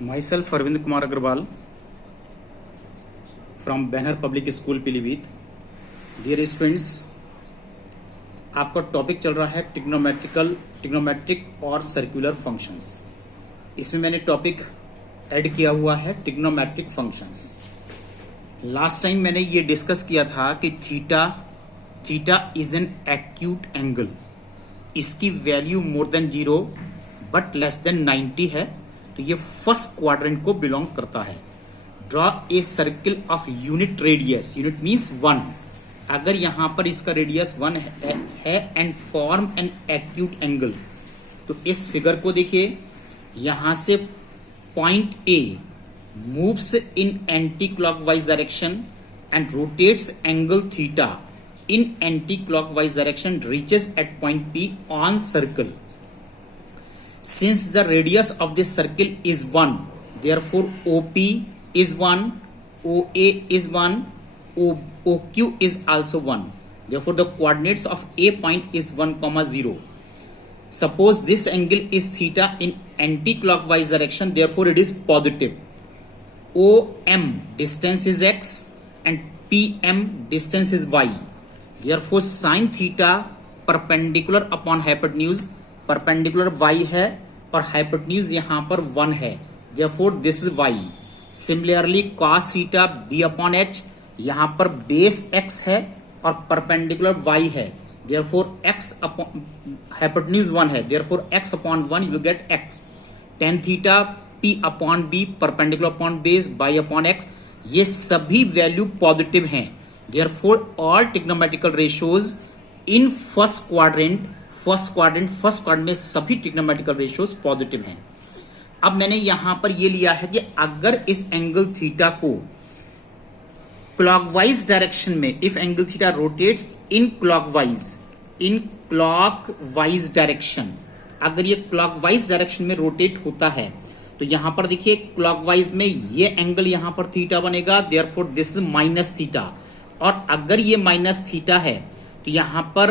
Myself Arvind Kumar Agarwal from Banner Public School Pilibhit. Dear students, आपका topic चल रहा है ट्रिग्नोमेट्रिक और सर्कुलर फंक्शंस। इसमें मैंने टॉपिक ऐड किया हुआ है ट्रिग्नोमेट्रिक फंक्शंस। लास्ट टाइम मैंने ये डिस्कस किया था कि theta is an acute angle, इसकी value more than 0 but less than 90 है, तो ये फर्स्ट क्वाड्रेंट को बिलोंग करता है। Draw a circle of unit radius, unit means 1। अगर यहां पर इसका रेडियस 1 है and form an acute angle, तो इस फिगर को देखिए, यहां से point A moves in anticlockwise direction and rotates angle theta in anti-clockwise direction, reaches at point P on circle. Since the radius of this circle is 1, therefore OP is 1, OA is 1, OQ is also 1. Therefore the coordinates of A point is 1, 0. Suppose this angle is theta in anti-clockwise direction, therefore it is positive. OM distance is X and PM distance is Y. Therefore sin theta perpendicular upon hypotenuse, perpendicular y है और hypotenuse यहाँ पर 1 है, therefore this is y. Similarly cos theta b upon h, यहाँ पर base x है और perpendicular y है, therefore x upon hypotenuse 1 है, therefore x upon 1 you will get x. tan theta p upon b, perpendicular upon base, y upon x, ये सभी value positive हैं। Therefore, all trigonometrical ratios in first quadrant में सभी trigonometrical ratios positive हैं। अब मैंने यहां पर ये लिया है कि अगर इस एंगल थीटा को क्लॉकवाइज डायरेक्शन में, if angle theta rotates in clockwise direction, अगर ये क्लॉकवाइज डायरेक्शन में रोटेट होता है, तो यहां पर देखिए क्लॉकवाइज में ये एंगल यहां पर थीटा बनेगा, therefore this is minus theta. और अगर ये माइनस थीटा है तो यहां पर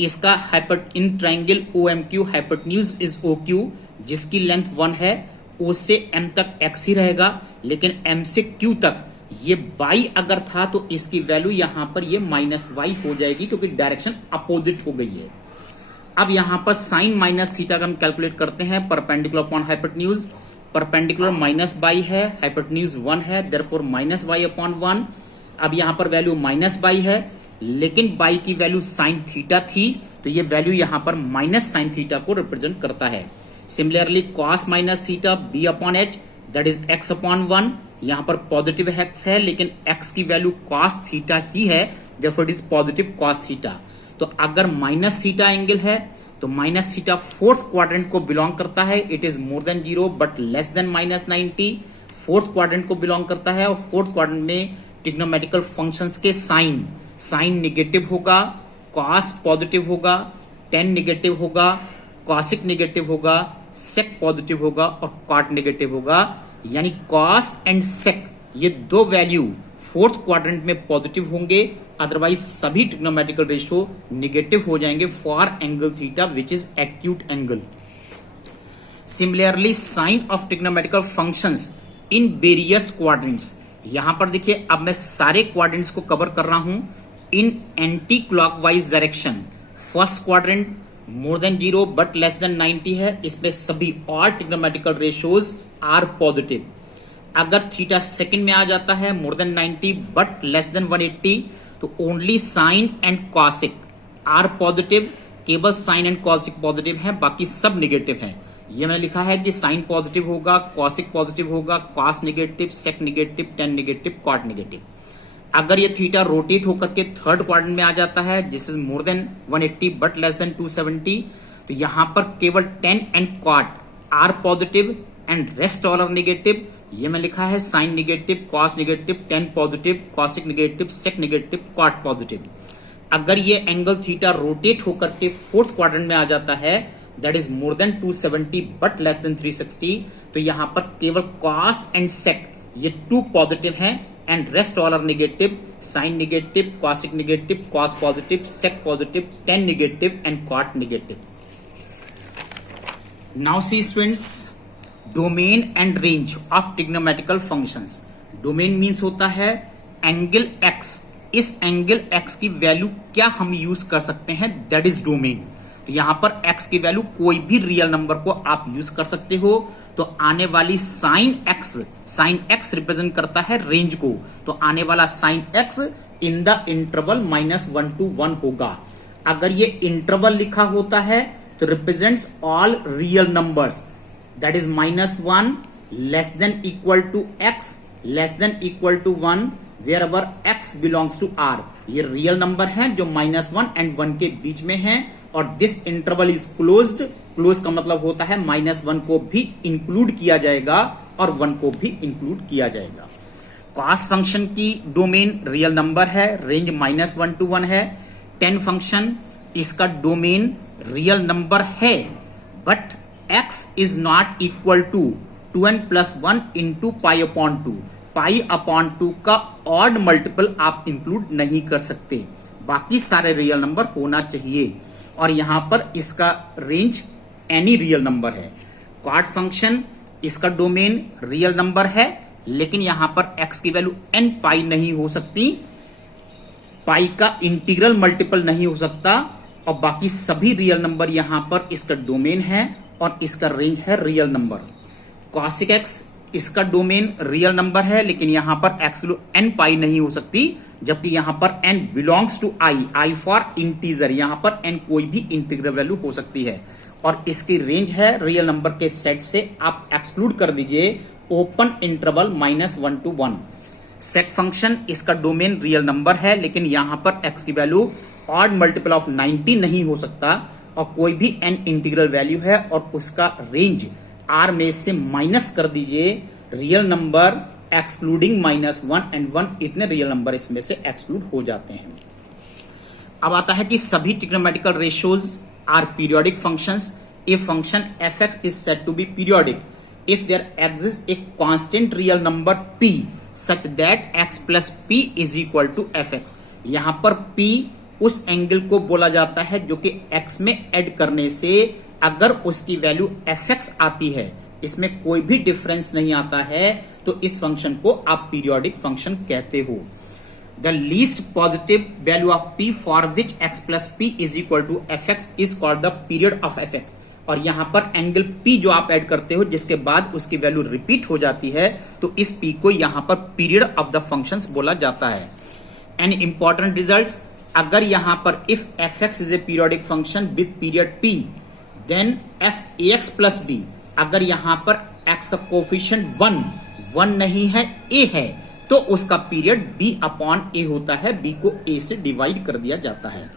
इसका in triangle OMQ hypotenuse is OQ, जिसकी लेंथ 1 है, O से M तक X ही रहेगा, लेकिन M से Q तक ये Y अगर था तो इसकी वैल्यू यहां पर ये -y हो जाएगी, क्योंकि डायरेक्शन अपोजिट हो गई है। अब यहां पर साइन माइनस थीटा का हम कैलकुलेट करते हैं, perpendicular upon hypotenuse, perpendicular -y है, हाइपोटेन्यूज 1 है, देयरफॉर -y अपॉन 1। अब यहां पर वैल्यू -y है, लेकिन y की वैल्यू साइन थीटा थी, तो ये वैल्यू यहां पर माइनस साइन थीटा को रिप्रेजेंट करता है। Similarly cos minus theta b upon h, that is x upon 1, यहां पर पॉजिटिव x है, लेकिन x की वैल्यू cos थीटा ही है, therefore it is positive cos theta. तो अगर माइनस थीटा एंगल है तो माइनस थीटा फोर्थ क्वाड्रेंट को बिलोंग करता है, it is more than 0 but less than -90, fourth quadrant को बिलोंग करता है। और फोर्थ क्वाड्रेंट में ट्रिग्नोमेट्रिकल फंक्शंस के साइन नेगेटिव होगा, कॉस पॉजिटिव होगा, टेन नेगेटिव होगा, कॉसिक नेगेटिव होगा, सेक पॉजिटिव होगा और कॉट नेगेटिव होगा। यानी कॉस एंड सेक ये दो वैल्यू फोर्थ क्वाड्रेंट में पॉजिटिव होंगे, अदरवाइज सभी ट्रिग्नोमेट्रिकल रेशियो नेगेटिव हो जाएंगे for angle theta which is acute angle. Similarly sign of trigonometrical functions in various quadrants, यहां पर देखिए अब मैं सारे क्वाड्रेंट्स को कवर कर रहा हूं in anticlockwise direction. First quadrant more than 0 but less than 90 है, इसमें सभी all trigonometrical ratios are positive. अगर थीटा सेकंड में आ जाता है more than 90 but less than 180, तो only sine and cosec are positive, केवल साइन एंड कॉसिक पॉजिटिव है, बाकी सब निगेटिव है। ये मैंने लिखा है कि साइन पॉजिटिव होगा, कॉसिक पॉजिटिव होगा, cos negative, sec negative, tan negative, cot negative. अगर ये थीटा रोटेट होकर के थर्ड क्वाड्रेंट में आ जाता है, this is more than 180 but less than 270, तो यहां पर केवल tan and cot are positive and rest all are negative. ये मैं लिखा है sine negative, cos negative, tan positive, cosec negative, sec negative, cot positive. अगर ये एंगल थीटा रोटेट होकर के फोर्थ क्वाड्रेंट में आ जाता है, that is more than 270 but less than 360, तो यहां पर केवल कॉस एंड सेक ये टू पॉजिटिव हैं and rest all are negative, sine negative, cosec negative, cos positive, sec positive, tan negative and cot negative. Now see students, domain and range of trigonometrical functions. Domain means होता है angle x, इस angle x की value क्या हम use कर सकते हैं, that is domain. तो यहां पर एक्स की वैल्यू कोई भी रियल नंबर को आप यूज कर सकते हो। तो आने वाली साइन एक्स रिप्रेजेंट करता है रेंज को, तो आने वाला sine x in the interval -1 to 1 होगा। अगर ये इंटरवल लिखा होता है तो represents all real numbers, that is -1 less than equal to x less than equal to 1 wherever x belongs to R. ये रियल नंबर है जो -1 एंड 1 के बीच में है, और this interval is closed. Close का मतलब होता है -1 को भी इंक्लूड किया जाएगा और 1 को भी इंक्लूड किया जाएगा। कॉस फंक्शन की डोमेन रियल नंबर है, रेंज -1 to 1 है। 10 फंक्शन इसका डोमेन रियल नंबर है, but x is not equal to 2n + 1 into π/2। π/2 का ऑड मल्टीपल आप इंक्लूड नहीं कर सकते, बाकी सारे रियल नंबर होना चाहिए। और यहां पर इसका रेंज एनी रियल नंबर है। क्वाड फंक्शन इसका डोमेन रियल नंबर है, लेकिन यहां पर x की वैल्यू n पाई नहीं हो सकती, पाई का इंटीग्रल मल्टीपल नहीं हो सकता, और बाकी सभी रियल नंबर यहां पर इसका डोमेन है और इसका रेंज है रियल नंबर। कॉसिक एक्स इसका डोमेन रियल नंबर है, लेकिन यहां पर x वैल्यू n पाई नहीं हो सकती, जबकि यहां पर n belongs to i for integer, यहां पर n कोई भी इंटीग्रल वैल्यू हो सकती है। और इसकी रेंज है रियल नंबर के सेट से आप एक्सक्लूड कर दीजिए open interval -1 to 1। Sec function इसका डोमेन रियल नंबर है, लेकिन यहां पर x की वैल्यू ऑड मल्टीपल ऑफ 90 नहीं हो सकता, और कोई भी n इंटीग्रल वैल्यू है और उसका रेंज r में से माइनस कर दीजिए रियल नंबर एक्सक्लूडिंग -1 एंड 1, इतने रियल नंबर इसमें से एक्सक्लूड हो जाते हैं। अब आता है कि सभी trigonometrical ratios are periodic functions if function fx is said to be periodic if there exist a constant real number p such that x plus p is equal to fx। यहां पर p उस angle को बोला जाता है जो कि x में ऐड करने से अगर उसकी वैल्यू fx आती है, इसमें कोई भी डिफरेंस नहीं आता है, तो इस फंक्शन को आप पीरियोडिक फंक्शन कहते हो। The least positive value of p for which x plus p is equal to fx is called the period of fx। और यहां पर एंगल p जो आप ऐड करते हो जिसके बाद उसकी वैल्यू रिपीट हो जाती है, तो इस p को यहां पर पीरियड ऑफ द फंक्शंस बोला जाता है। एंड इंपॉर्टेंट रिजल्ट्स, अगर यहां पर if fx is a periodic function with period p then f(ax + b), अगर यहां पर x का कोफिशिएंट 1 नहीं है, a है, तो उसका पीरियड b/a होता है, b को a से डिवाइड कर दिया जाता है।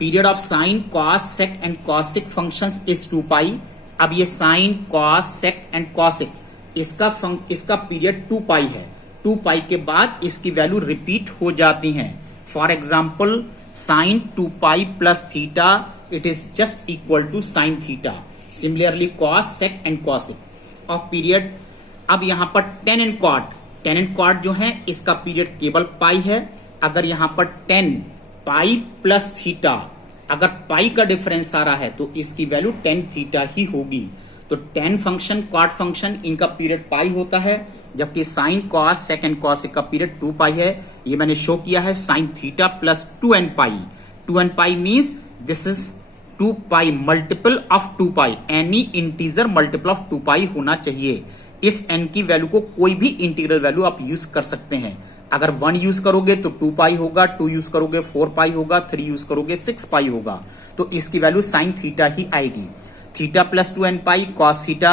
Period of sine cos sec and cosec functions is 2π। अब ये sine cos sec and cosec इसका पीरियड 2π है। 2π के बाद इसकी वैल्यू रिपीट हो जाती है। For example sine 2π + theta it is just equal to sine theta. Similarly cos sec and cosec of period. अब यहां पर टेन एंड कॉट जो है इसका पीरियड केवल पाई है। अगर यहां पर 10π + थीटा, अगर पाई का डिफरेंस आ रहा है तो इसकी वैल्यू 10 थीटा ही होगी। तो 10 फंक्शन कॉट फंक्शन इनका पीरियड पाई होता है, जबकि sine cos sec and cosec का पीरियड 2π है। ये मैंने शो किया है sine theta + 2nπ। 2nπ means this is 2π multiple of 2π, any integer multiple of 2π होना चाहिए। इस n की वैल्यू को कोई भी इंटीग्रल वैल्यू आप यूज कर सकते हैं। अगर 1 यूज करोगे तो 2π होगा, 2 यूज करोगे 4π होगा, 3 यूज करोगे 6π होगा, तो इसकी वैल्यू साइन थीटा ही आएगी। Theta + 2nπ cos theta,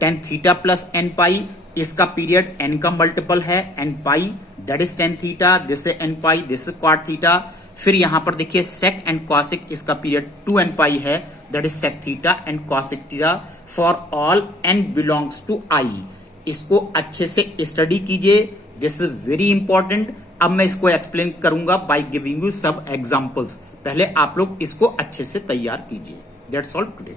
10 theta + nπ, इसका पीरियड n का मल्टीपल है nπ, that is 10 theta, this is nπ, this is cot theta. फिर यहां पर देखिए सेक एंड कॉसिक, इसका पीरियड 2nπ है, that is sec theta and cosec theta for all n belongs to i। इसको अच्छे से स्टडी कीजिए, दिस इज वेरी इंपॉर्टेंट। अब मैं इसको एक्सप्लेन करूंगा बाय गिविंग यू सब एग्जांपल्स। पहले आप लोग इसको अच्छे से तैयार कीजिए। That's all today.